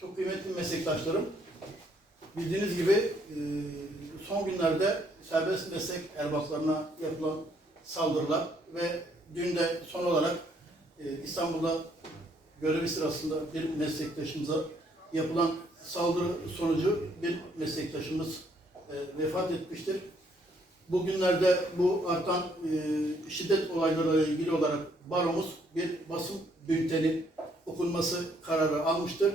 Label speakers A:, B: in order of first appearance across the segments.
A: Çok kıymetli meslektaşlarım. Bildiğiniz gibi e, son günlerde serbest meslek erbaplarına yapılan saldırılar ve dün de son olarak e, İstanbul'da görevi sırasında bir meslektaşımıza yapılan saldırı sonucu bir meslektaşımız e, vefat etmiştir. Bugünlerde bu artan şiddet olaylarıyla ilgili olarak baromuz bir basın bülteni okunması kararı almıştır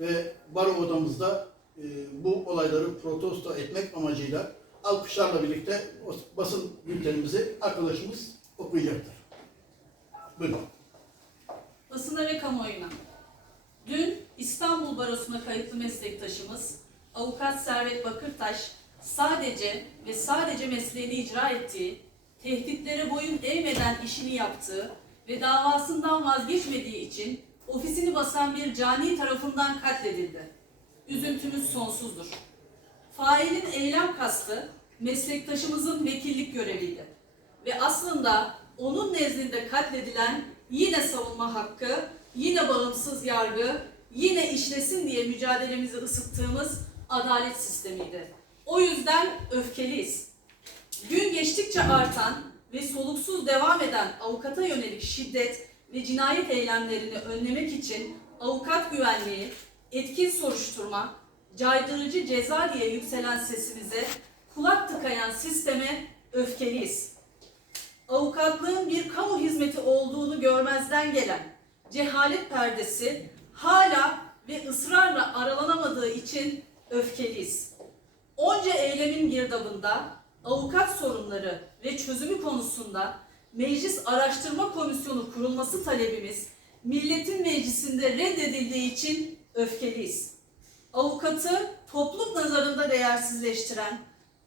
A: ve baro odamızda e, bu olayları protesto etmek amacıyla alkışlarla birlikte basın bültenimizi arkadaşımız okuyacaktır. Buyurun.
B: Basına ve kamuoyuna. Dün İstanbul Barosu'na kayıtlı meslektaşımız Avukat Servet Bakırtaş sadece ve sadece mesleğini icra ettiği, tehditlere boyun eğmeden işini yaptığı ve davasından vazgeçmediği için basan bir cani tarafından katledildi. Üzüntümüz sonsuzdur. Failin eylem kastı meslektaşımızın vekillik göreviydi. Ve aslında onun nezdinde katledilen yine savunma hakkı, yine bağımsız yargı, yine işlesin diye mücadelemizi ısıttığımız adalet sistemiydi. O yüzden öfkeliyiz. Gün geçtikçe artan ve soluksuz devam eden avukata yönelik şiddet ve cinayet eylemlerini önlemek için avukat güvenliği, etkin soruşturma, caydırıcı ceza diye yükselen sesimize kulak tıkayan sisteme öfkeliyiz. Avukatlığın bir kamu hizmeti olduğunu görmezden gelen cehalet perdesi hala ve ısrarla aralanamadığı için öfkeliyiz. Onca eylemin girdabında avukat sorunları ve çözümü konusunda Meclis Araştırma Komisyonu kurulması talebimiz milletin meclisinde reddedildiği için öfkeliyiz. Avukatı toplum nazarında değersizleştiren,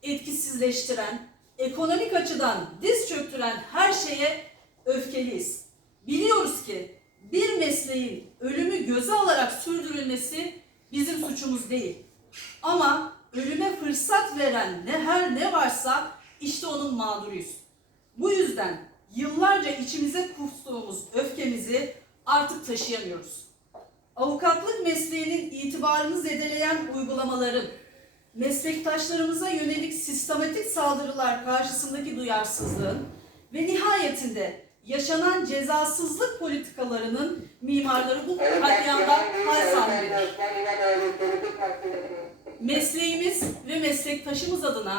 B: etkisizleştiren, ekonomik açıdan diz çöktüren her şeye öfkeliyiz. Biliyoruz ki bir mesleğin ölümü göze alarak sürdürülmesi bizim suçumuz değil. Ama ölüme fırsat veren ne her ne varsa işte onun mağduruyuz. Bu yüzden yıllarca içimize kustuğumuz öfkemizi artık taşıyamıyoruz. Avukatlık mesleğinin itibarını zedeleyen uygulamaların, meslektaşlarımıza yönelik sistematik saldırılar karşısındaki duyarsızlığın ve nihayetinde yaşanan cezasızlık politikalarının mimarları bu katliamda hal sahibidir. Mesleğimiz ve meslektaşımız adına